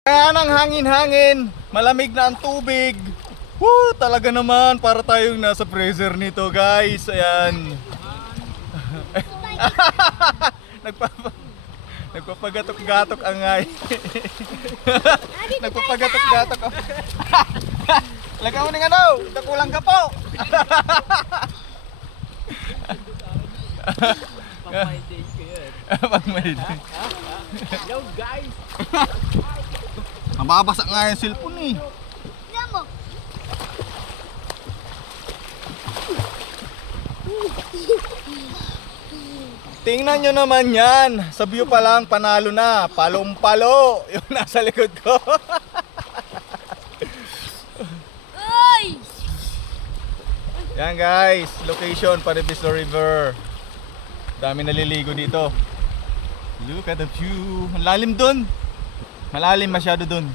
Kaya ng hangin-hangin, malamig na ang tubig. Woo, talaga naman para tayong nasa freezer nito, guys. Ayan. Nagpapagatok-gatok ang ngay. Nagpapagatok-gatok ang... Lagyan mo ng ano, dakulang ka po. Pang-my day ko yun. Pang-my day. Hello guys! Mababasa nga yung cellphone eh. Tingnan nyo naman yan. Sa view pa lang, panalo na. Palong-palo. Yung nasa likod ko. Yan guys. Location, Paripisto River. Dami naliligo dito. Look at the view. Malalim dun. Malalim masyado dun.